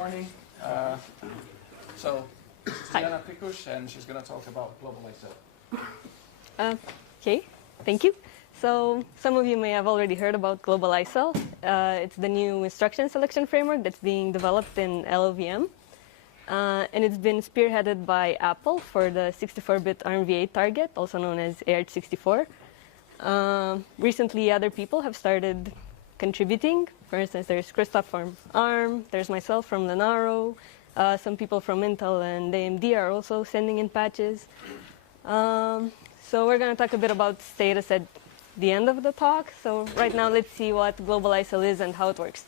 Morning. So, this is Diana Pikush, and she's going to talk about GlobalISel. Okay, thank you. So, some of you may have already heard about GlobalISel. It's the new instruction selection framework that's being developed in LLVM. And it's been spearheaded by Apple for the 64-bit ARMv8 target, also known as ARch64. Recently, other people have started contributing. For instance, there's Christoph from ARM, there's myself from Lenaro, some people from Intel and AMD are also sending in patches. So we're going to talk a bit about status at the end of the talk. So right now, let's see what GlobalISel is and how it works.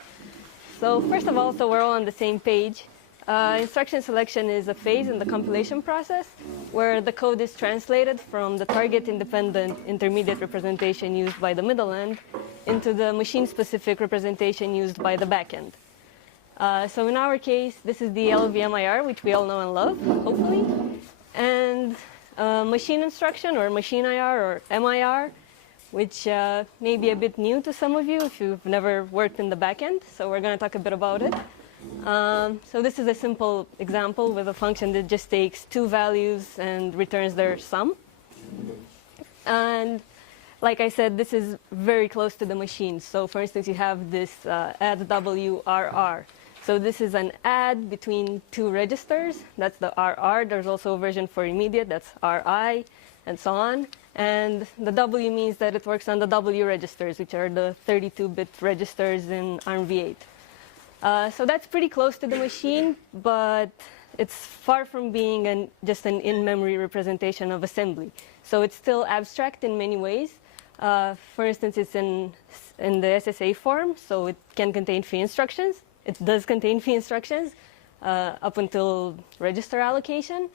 So first of all, so we're all on the same page. Instruction selection is a phase in the compilation process where the code is translated from the target-independent intermediate representation used by the middle end into the machine-specific representation used by the backend. So in our case, this is the LLVM IR, which we all know and love, hopefully. And machine instruction, or machine IR, or MIR, which may be a bit new to some of you if you've never worked in the backend. So we're going to talk a bit about it. So this is a simple example with a function that just takes two values and returns their sum. And like I said, this is very close to the machine. So for instance, you have this add WRR. So this is an add between two registers. That's the RR. There's also a version for immediate. That's RI, and so on. And the W means that it works on the W registers, which are the 32-bit registers in ARMv8. So that's pretty close to the machine, but it's far from being just an in-memory representation of assembly. So it's still abstract in many ways. For instance, it's in the SSA form, so it can contain fee instructions. It does contain fee instructions up until register allocation.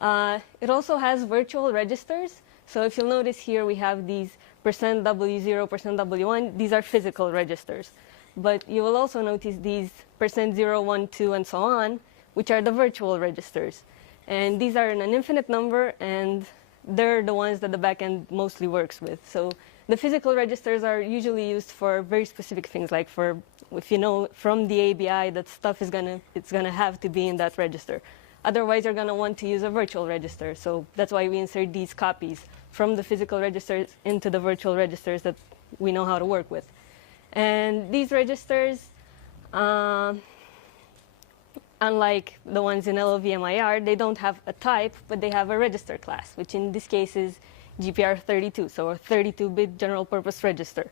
It also has virtual registers. So if you'll notice here, we have these %W0, %W1. These are physical registers. But you will also notice these %0, 1, 2, and so on, which are the virtual registers. And these are in an infinite number, and they're the ones that the backend mostly works with. So the physical registers are usually used for very specific things, like for, if you know from the ABI that stuff is it's gonna have to be in that register. Otherwise, you're gonna want to use a virtual register. So that's why we insert these copies from the physical registers into the virtual registers that we know how to work with. And these registers, unlike the ones in LLVM IR, they don't have a type, but they have a register class, which in this case is GPR32, so a 32-bit general-purpose register.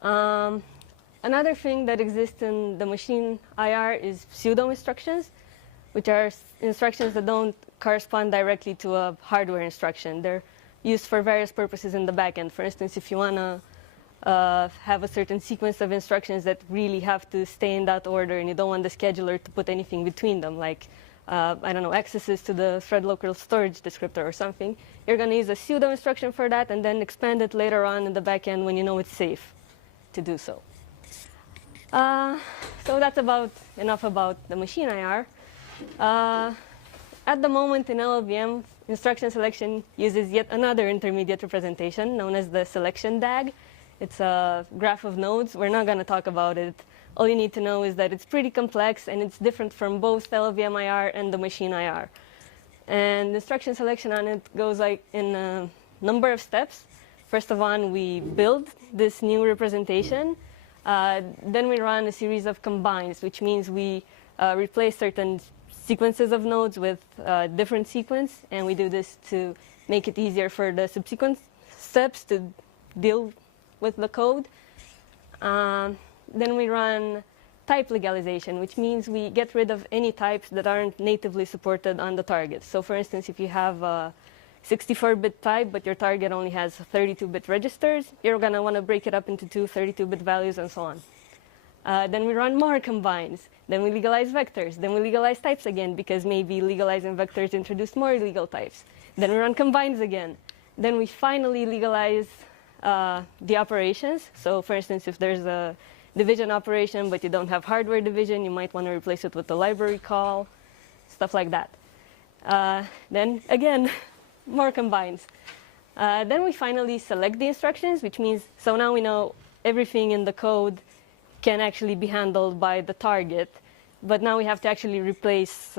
Another thing that exists in the machine IR is pseudo instructions, which are instructions that don't correspond directly to a hardware instruction. They're used for various purposes in the backend. For instance, if you want to have a certain sequence of instructions that really have to stay in that order, and you don't want the scheduler to put anything between them, like, I don't know, accesses to the thread local storage descriptor or something. You're going to use a pseudo instruction for that and then expand it later on in the backend when you know it's safe to do so. So that's enough about the machine IR. At the moment in LLVM, instruction selection uses yet another intermediate representation known as the selection DAG. It's a graph of nodes. We're not going to talk about it. All you need to know is that it's pretty complex, and it's different from both LLVM IR and the machine IR. And instruction selection on it goes like in a number of steps. First of all, we build this new representation. Then we run a series of combines, which means we replace certain sequences of nodes with different sequence. And we do this to make it easier for the subsequent steps to deal with the code. Then we run type legalization, which means we get rid of any types that aren't natively supported on the target. So for instance, if you have a 64-bit type, but your target only has 32-bit registers, you're going to want to break it up into two 32-bit values and so on. Then we run more combines. Then we legalize vectors. Then we legalize types again, because maybe legalizing vectors introduced more illegal types. Then we run combines again. Then we finally legalize the operations. So for instance, if there's a division operation, but you don't have hardware division, you might want to replace it with a library call, stuff like that. Then again, more combines. Then we finally select the instructions, which means, so now we know everything in the code can actually be handled by the target. but now we have to actually replace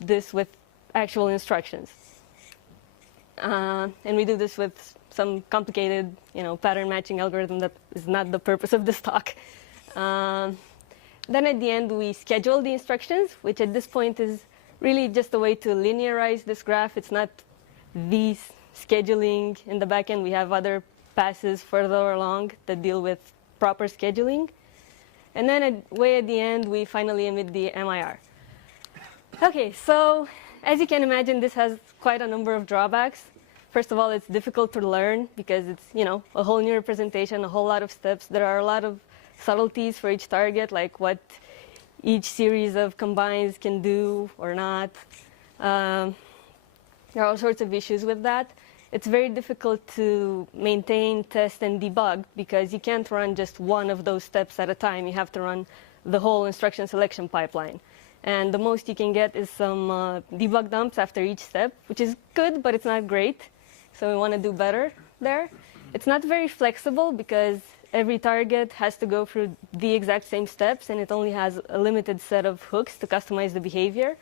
this with actual instructions. And we do this with some complicated, pattern matching algorithm that is not the purpose of this talk. Then at the end, we schedule the instructions, which at this point is really just a way to linearize this graph. It's not the scheduling in the backend. We have other passes further along that deal with proper scheduling. And then way at the end, we finally emit the MIR. OK, so as you can imagine, this has quite a number of drawbacks. First of all, it's difficult to learn because it's a whole new representation, a whole lot of steps. There are a lot of subtleties for each target, like what each series of combines can do or not. There are all sorts of issues with that. It's very difficult to maintain, test, and debug because you can't run just one of those steps at a time. You have to run the whole instruction selection pipeline. And the most you can get is some debug dumps after each step, which is good, but it's not great. So we want to do better there. It's not very flexible because every target has to go through the exact same steps, and it only has a limited set of hooks to customize the behavior.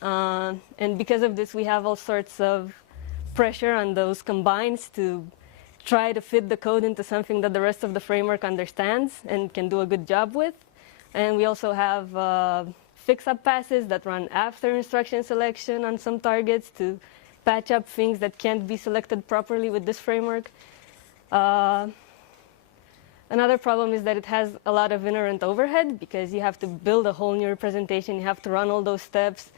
And because of this, we have all sorts of pressure on those combines to try to fit the code into something that the rest of the framework understands and can do a good job with. And we also have fix-up passes that run after instruction selection on some targets to patch up things that can't be selected properly with this framework. Another problem is that it has a lot of inherent overhead because you have to build a whole new representation. You have to run all those steps.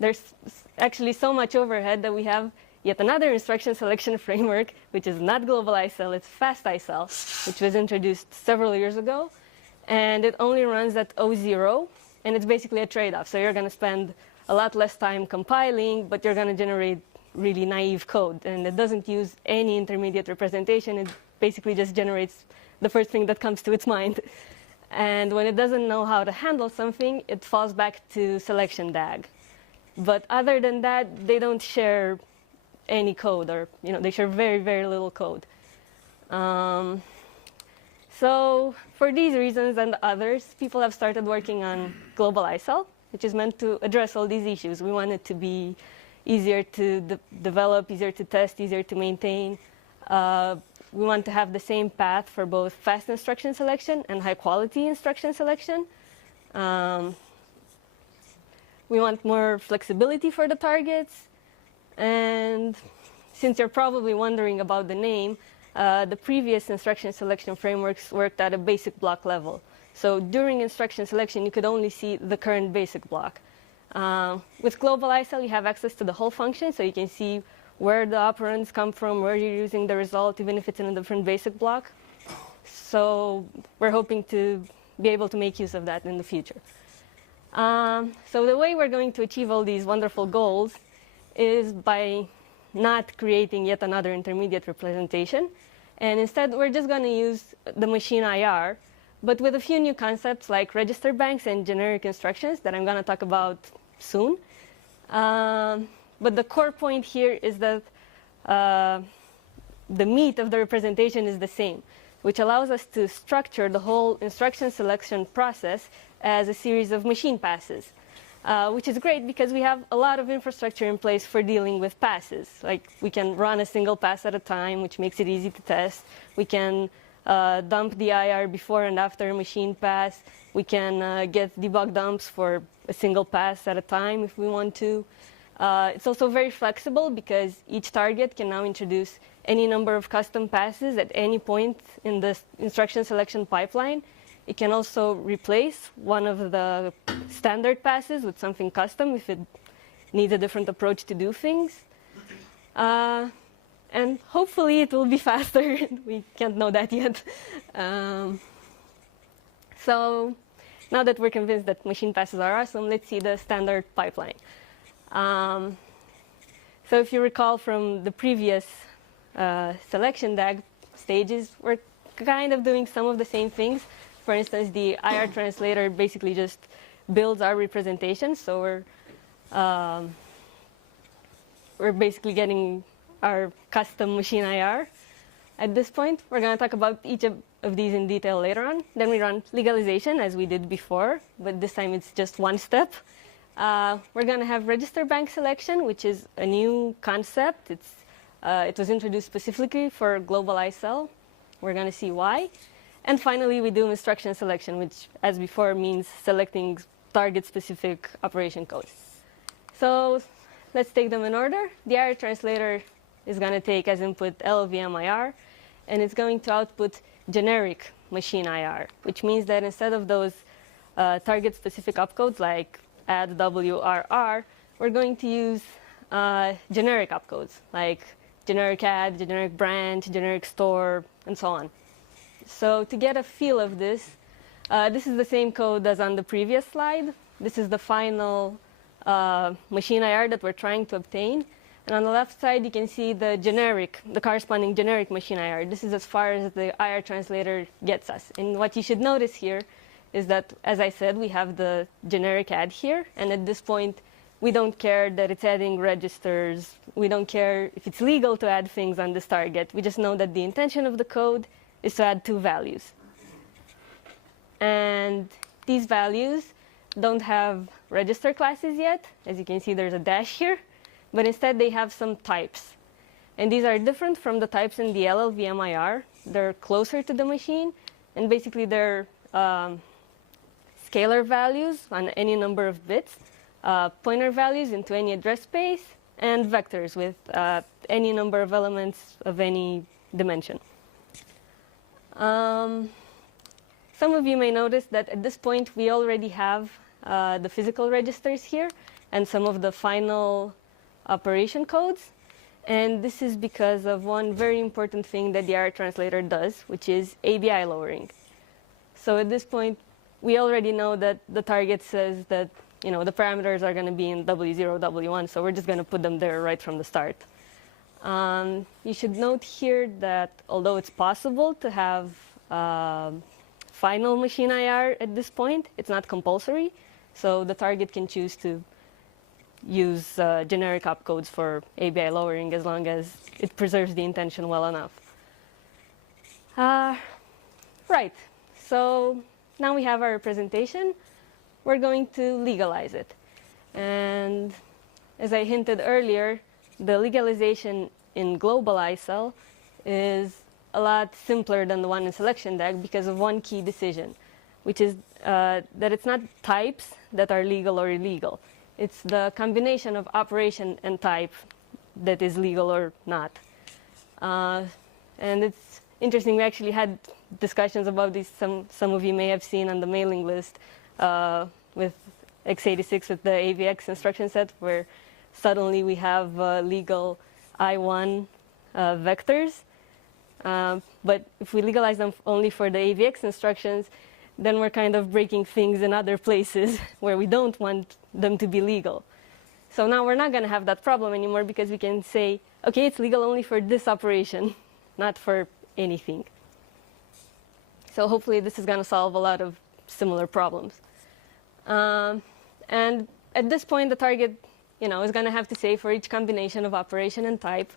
There's actually so much overhead that we have yet another instruction selection framework, which is not GlobalISel, it's FastISel, which was introduced several years ago. And it only runs at 0.0, and it's basically a trade-off. So you're going to spend a lot less time compiling, but you're going to generate really naive code. And it doesn't use any intermediate representation. It basically just generates the first thing that comes to its mind. And when it doesn't know how to handle something, it falls back to selection DAG. But other than that, they don't share any code, or they share very, very little code. So for these reasons and others, people have started working on GlobalISel, which is meant to address all these issues. We want it to be easier to develop, easier to test, easier to maintain. We want to have the same path for both fast instruction selection and high-quality instruction selection. We want more flexibility for the targets. And since you're probably wondering about the name, the previous instruction selection frameworks worked at a basic block level. So during instruction selection, you could only see the current basic block. With GlobalISel, you have access to the whole function, so you can see where the operands come from, where you're using the result, even if it's in a different basic block. So we're hoping to be able to make use of that in the future. So the way we're going to achieve all these wonderful goals is by not creating yet another intermediate representation. And instead, we're just going to use the machine IR, but with a few new concepts like register banks and generic instructions that I'm going to talk about soon. But the core point here is that the meat of the representation is the same, which allows us to structure the whole instruction selection process as a series of machine passes, which is great because we have a lot of infrastructure in place for dealing with passes. Like we can run a single pass at a time, which makes it easy to test. We can dump the IR before and after a machine pass. We can get debug dumps for a single pass at a time if we want to. It's also very flexible because each target can now introduce any number of custom passes at any point in the instruction selection pipeline. It can also replace one of the standard passes with something custom if it needs a different approach to do things. And hopefully it will be faster. We can't know that yet. So now that we're convinced that machine passes are awesome, let's see the standard pipeline. So if you recall from the previous selection DAG stages, we're kind of doing some of the same things. For instance, the IR translator basically just builds our representation. So we're basically getting our custom machine IR. At this point, we're going to talk about each of these in detail later on. Then we run legalization, as we did before, but this time it's just one step. We're going to have register bank selection, which is a new concept. It was introduced specifically for GlobalISel. We're going to see why. And finally, we do instruction selection, which, as before, means selecting target-specific operation code. So let's take them in order. The IR translator is going to take as input LLVM IR, and it's going to output generic machine IR, which means that instead of those target-specific opcodes like add WRR, we're going to use generic opcodes like generic add, generic branch, generic store, and so on. So to get a feel of this, this is the same code as on the previous slide. This is the final machine IR that we're trying to obtain. And on the left side, you can see the corresponding generic machine IR. This is as far as the IR translator gets us. And what you should notice here is that, as I said, we have the generic add here. And at this point, we don't care that it's adding registers. We don't care if it's legal to add things on this target. We just know that the intention of the code is to add 2 values. And these values don't have register classes yet. As you can see, there's a dash here. But instead, they have some types. And these are different from the types in the LLVM IR. They're closer to the machine. And basically, they're scalar values on any number of bits, pointer values into any address space, and vectors with any number of elements of any dimension. Some of you may notice that at this point, we already have the physical registers here and some of the final operation codes. And this is because of one very important thing that the IR translator does, which is ABI lowering. So at this point, we already know that the target says that the parameters are going to be in W0, W1, so we're just going to put them there right from the start. You should note here that although it's possible to have final machine IR at this point, it's not compulsory. So the target can choose to use generic opcodes for ABI lowering as long as it preserves the intention well enough. Right, so now we have our representation. We're going to legalize it. And as I hinted earlier, the legalization in GlobalISel is a lot simpler than the one in selection DAG because of one key decision, which is that it's not types that are legal or illegal. It's the combination of operation and type that is legal or not. And it's interesting, we actually had discussions about this. Some of you may have seen on the mailing list with x86 with the AVX instruction set, where suddenly we have legal I1 vectors. But if we legalize them only for the AVX instructions, then we're kind of breaking things in other places where we don't want them to be legal. So now we're not going to have that problem anymore because we can say, OK, it's legal only for this operation, not for anything. So hopefully this is going to solve a lot of similar problems. And at this point, the target is going to have to say for each combination of operation and type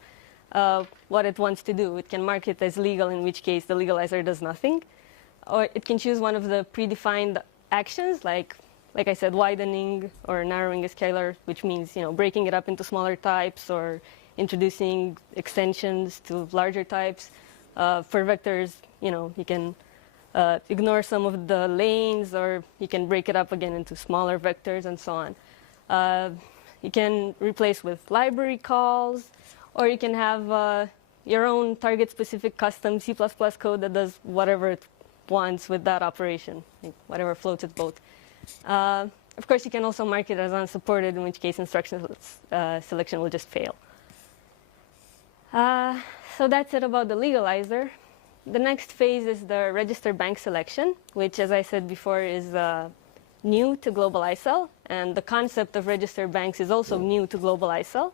what it wants to do. It can mark it as legal, in which case the legalizer does nothing. Or it can choose one of the predefined actions, like I said, widening or narrowing a scalar, which means breaking it up into smaller types or introducing extensions to larger types. For vectors, you can ignore some of the lanes, or you can break it up again into smaller vectors and so on. You can replace with library calls, or you can have your own target-specific custom C++ code that does whatever it wants with that operation, whatever floats its boat. Of course, you can also mark it as unsupported, in which case instruction selection will just fail. So that's it about the legalizer. The next phase is the register bank selection, which, as I said before, is new to GlobalISel. And the concept of register banks is also new to GlobalISel.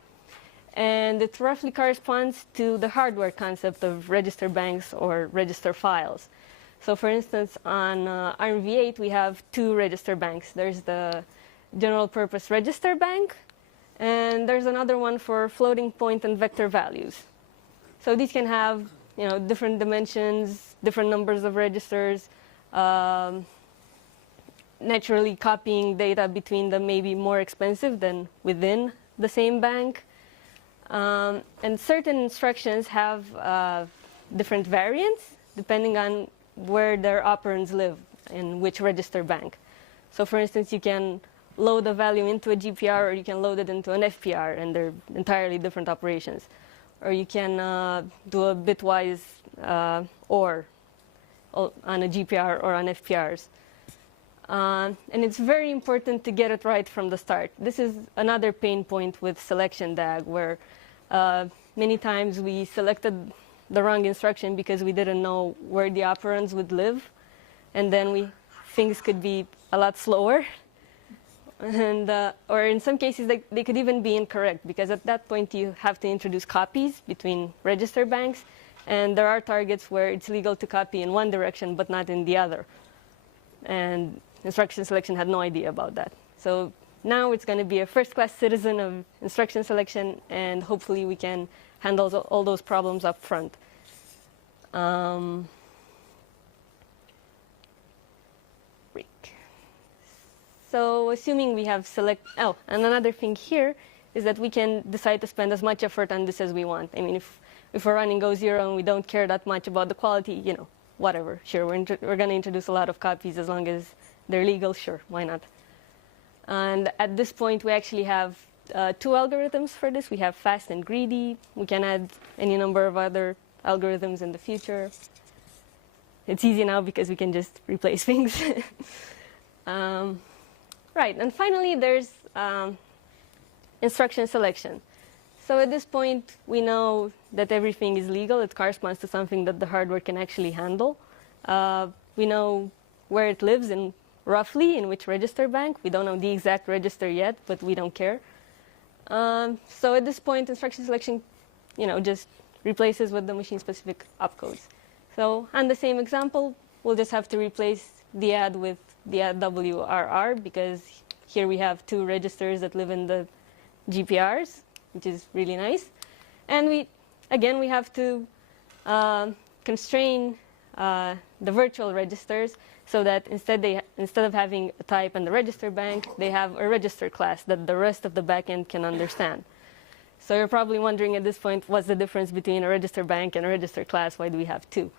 And it roughly corresponds to the hardware concept of register banks or register files. So for instance, on ARMv8, we have 2 register banks. There's the general purpose register bank, and there's another one for floating point and vector values. So these can have different dimensions, different numbers of registers, naturally copying data between them may be more expensive than within the same bank. And certain instructions have different variants depending on where their operands live, in which register bank. So for instance, you can load a value into a GPR, or you can load it into an FPR, and they're entirely different operations. Or you can do a bitwise OR on a GPR or on FPRs. And it's very important to get it right from the start. This is another pain point with selection DAG, where many times we selected the wrong instruction because we didn't know where the operands would live, and then things could be a lot slower. And or in some cases, they could even be incorrect, because at that point you have to introduce copies between register banks, and there are targets where it's legal to copy in one direction but not in the other. And instruction selection had no idea about that. So now it's going to be a first-class citizen of instruction selection, and hopefully we can handle all those problems up front. So assuming we have and another thing here is that we can decide to spend as much effort on this as we want. I mean, if we're running Go 0 and we don't care that much about the quality, whatever, sure, we're going to introduce a lot of copies as long as they're legal, sure, why not? And at this point, we actually have 2 algorithms for this. We have fast and greedy. We can add any number of other algorithms in the future. It's easy now because we can just replace things. Right, and finally, there's instruction selection. So at this point, we know that everything is legal. It corresponds to something that the hardware can actually handle. We know where it lives and roughly in which register bank. We don't know the exact register yet, but we don't care. So at this point, instruction selection, just replaces with the machine-specific opcodes. So on the same example, we'll just have to replace the add with the add WRR, because here we have 2 registers that live in the GPRs, which is really nice. And we have to constrain the virtual registers so that instead of having a type and the register bank, they have a register class that the rest of the backend can understand. So you're probably wondering at this point, what's the difference between a register bank and a register class? Why do we have 2?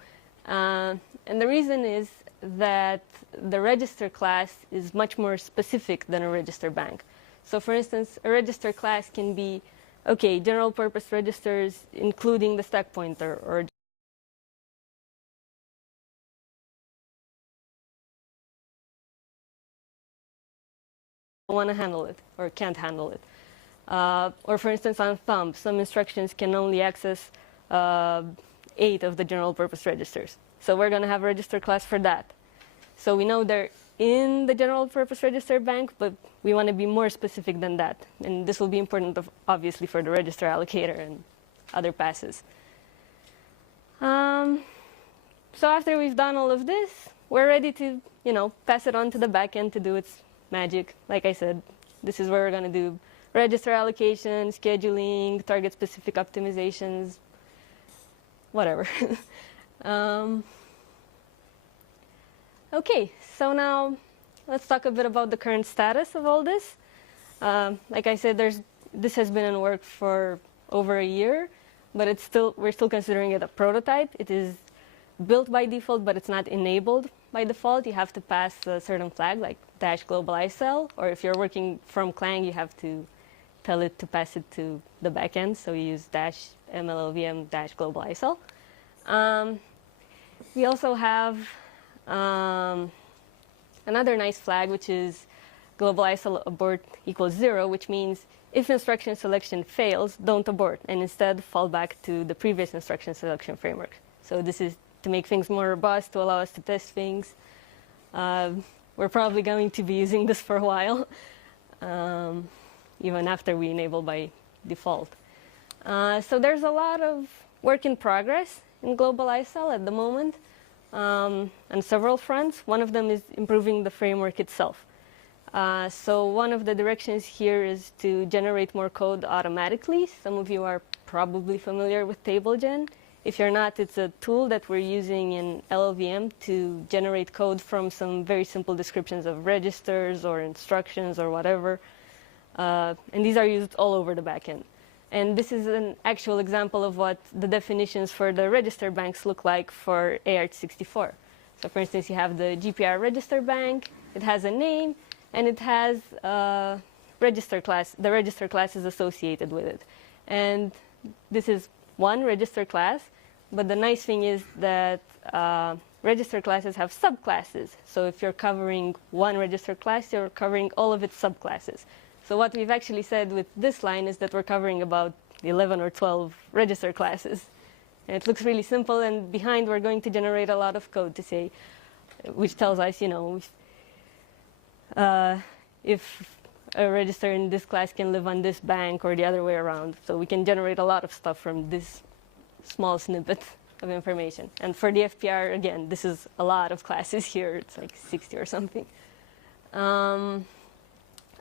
And the reason is that the register class is much more specific than a register bank. So for instance, a register class can be, general purpose registers, including the stack pointer, or want to handle it or can't handle it. Or for instance, on thumb, some instructions can only access 8 of the general purpose registers. So we're going to have a register class for that. So we know they're in the general purpose register bank, but we want to be more specific than that. And this will be important, obviously, for the register allocator and other passes. So after we've done all of this, we're ready to, pass it on to the backend to do its magic. Like I said, this is where we're going to do register allocation, scheduling, target-specific optimizations, whatever. Okay, so now let's talk a bit about the current status of all this. Like I said, this has been in work for over a year, but we're still considering it a prototype. It is built by default, but it's not enabled by default. You have to pass a certain flag, like -GlobalISel, or if you're working from Clang, you have to tell it to pass it to the backend. So we use -MLLVM -GlobalISel. We also have another nice flag, which is GlobalISel abort equals 0, which means if instruction selection fails, don't abort, and instead fall back to the previous instruction selection framework. So this is to make things more robust, to allow us to test things. We're probably going to be using this for a while, even after we enable by default. So there's a lot of work in progress in GlobalISel at the moment. On several fronts. One of them is improving the framework itself. So one of the directions here is to generate more code automatically. Some of you are probably familiar with TableGen. If you're not, it's a tool that we're using in LLVM to generate code from some very simple descriptions of registers or instructions or whatever. And these are used all over the backend. And this is an actual example of what the definitions for the register banks look like for AArch64. So for instance, you have the GPR register bank. It has a name, and it has a register class. The register class is associated with it. And this is one register class. But the nice thing is that register classes have subclasses. So if you're covering one register class, you're covering all of its subclasses. So what we've actually said with this line is that we're covering about 11 or 12 register classes. And it looks really simple, and behind we're going to generate a lot of code to say, which tells us, you know, if a register in this class can live on this bank or the other way around. So we can generate a lot of stuff from this small snippet of information. And for the FPR, again, this is a lot of classes here. It's like 60 or something.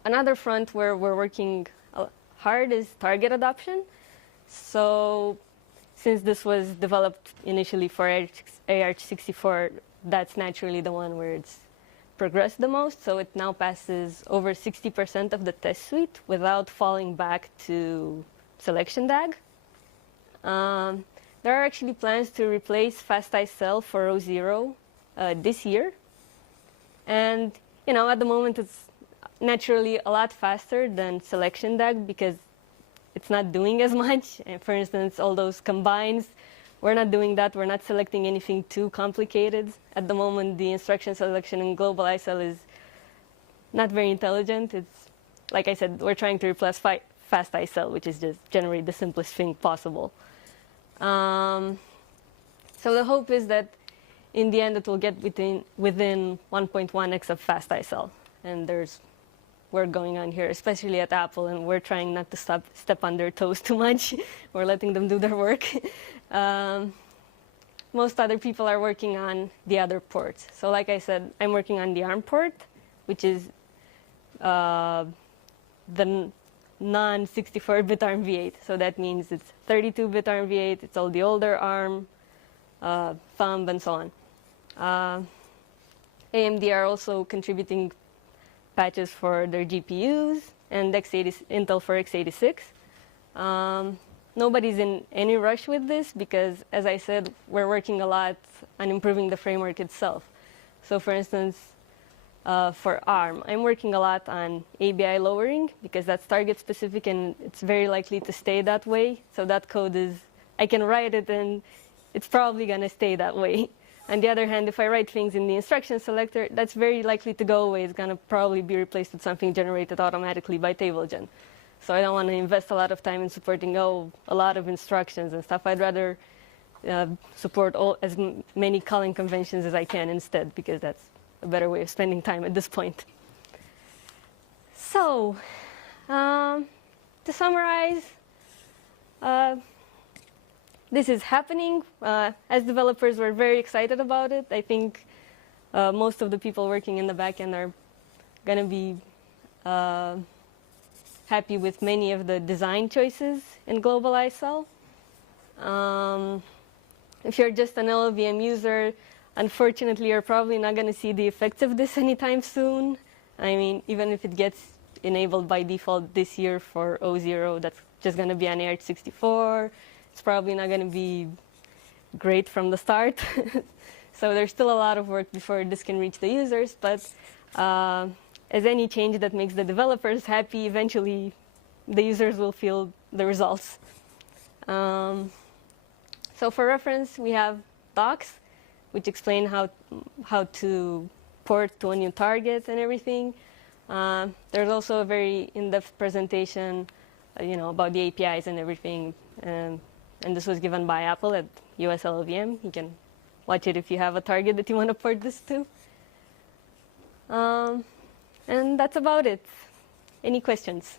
Another front where we're working hard is target adoption. So since this was developed initially for AArch64, that's naturally the one where it's progressed the most. So it now passes over 60% of the test suite without falling back to selection DAG. There are actually plans to replace FOSDEM for O0 this year. And you know, at the moment, it's naturally a lot faster than selection DAG because it's not doing as much. And for instance, all those combines, we're not doing that. We're not selecting anything too complicated. At the moment, the instruction selection in GlobalISel is not very intelligent. It's, like I said, we're trying to replace FastISel, which is just generate the simplest thing possible. So the hope is that in the end, it will get within 1.1x of FastISel. And we're going on here, especially at Apple, and we're trying not to step on their toes too much. We're letting them do their work. Most other people are working on the other ports. So like I said, I'm working on the ARM port, which is the non-64-bit ARM v8. So that means it's 32-bit ARM v8, it's all the older ARM, thumb, and so on. AMD are also contributing patches for their GPUs and Intel for x86. Nobody's in any rush with this because, as I said, we're working a lot on improving the framework itself. So for instance, for ARM, I'm working a lot on ABI lowering because that's target specific and it's very likely to stay that way. So that code is, I can write it and it's probably going to stay that way. On the other hand, if I write things in the instruction selector, that's very likely to go away. It's going to probably be replaced with something generated automatically by TableGen. So I don't want to invest a lot of time in supporting a lot of instructions and stuff. I'd rather support as many calling conventions as I can instead, because that's a better way of spending time at this point. So to summarize, this is happening. As developers, we're very excited about it. I think most of the people working in the backend are going to be happy with many of the design choices in GlobalISel. If you're just an LLVM user, unfortunately, you're probably not going to see the effects of this anytime soon. I mean, even if it gets enabled by default this year for O0, that's just going to be on AArch64. It's probably not going to be great from the start. So there's still a lot of work before this can reach the users. But as any change that makes the developers happy, eventually the users will feel the results. So for reference, we have docs, which explain how to port to a new target and everything. There's also a very in-depth presentation, about the APIs and everything. And this was given by Apple at US LLVM. You can watch it if you have a target that you want to port this to. And that's about it. Any questions?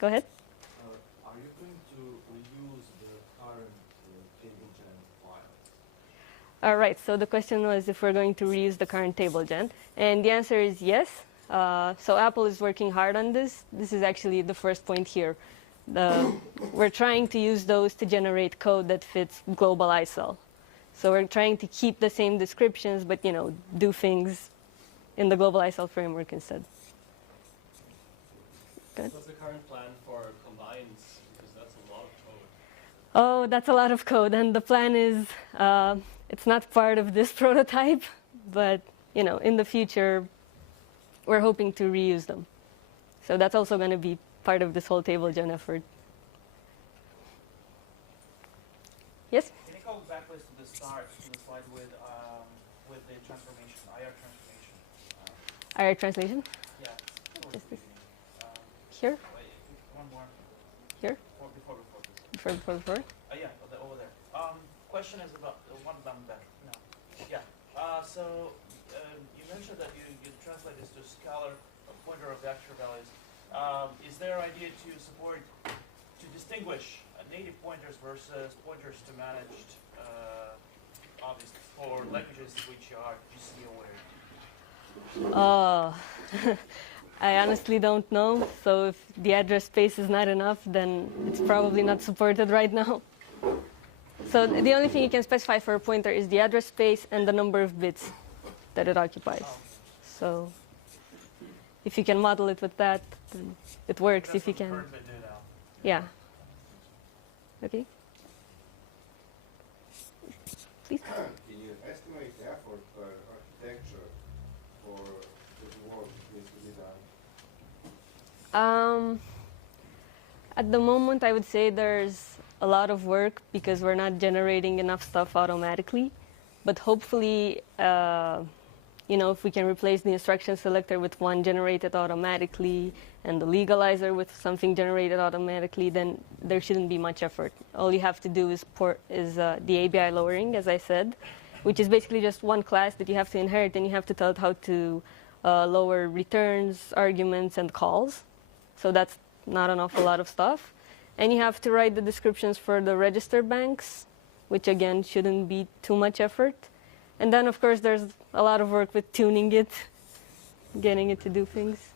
Go ahead. Are you going to reuse the current TableGen files? All right, so the question was if we're going to reuse the current TableGen. And the answer is yes. So Apple is working hard on this. This is actually the first point here. we're trying to use those to generate code that fits GlobalISel. So we're trying to keep the same descriptions, but do things in the GlobalISel framework instead. Good. What's the current plan for combines? Because that's a lot of code. Oh, that's a lot of code, and the plan is it's not part of this prototype, but in the future, we're hoping to reuse them. So that's also going to be part of this whole table-gen effort. Yes? Can you go backwards to the start, to the slide with the transformation, IR transformation? IR translation? Yeah, towards Just the this. beginning. Here? Wait, one more. Here? Before this. Before? Yeah, over there. Question is about one down there. No. Yeah. You mentioned that you translate this to scalar pointer of vector values. Is there an idea to distinguish native pointers versus pointers to managed objects for languages which are GC aware? I honestly don't know. So if the address space is not enough, then it's probably not supported right now. So the only thing you can specify for a pointer is the address space and the number of bits that it occupies. So if you can model it with that, then it works. That's if you what we can. currently do now. Yeah. Okay. Please. Can you estimate the effort per architecture for the work that needs to be done? At the moment, I would say there's a lot of work because we're not generating enough stuff automatically. But hopefully, if we can replace the instruction selector with one generated automatically and the legalizer with something generated automatically, then there shouldn't be much effort. All you have to do is the ABI lowering, as I said, which is basically just one class that you have to inherit, and you have to tell it how to lower returns, arguments, and calls. So that's not an awful lot of stuff. And you have to write the descriptions for the register banks, which again shouldn't be too much effort. And then, of course, there's a lot of work with tuning it, getting it to do things.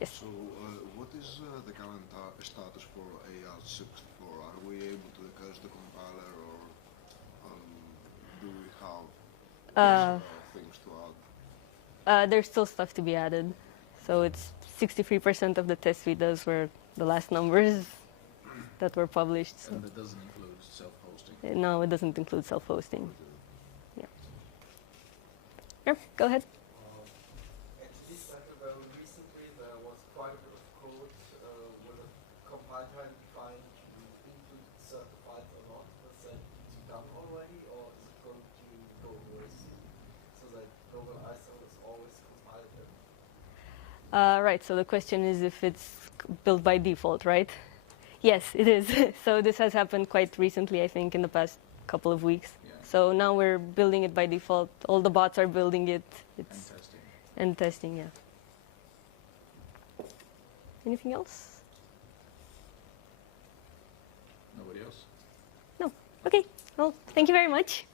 Yes? So, what is the current status for AR64? Are we able to request the compiler, or do we have things to add? There's still stuff to be added. So it's 63% of the test suite. Those were the last numbers that were published. So. And it doesn't include self-hosting? No, it doesn't include self-hosting. Yeah. Yeah, go ahead. At this center very recently there was quite a bit of code with a compile time trying to include certified or not. Was that done already, or is it going to go worse? So that GlobalISel is always compiled in? Right, so the question is if it's built by default, right? Yes, it is. So this has happened quite recently, I think, in the past couple of weeks. Yeah. So now we're building it by default. All the bots are building it. And testing. And testing, yeah. Anything else? Nobody else? No. Okay. Well, thank you very much.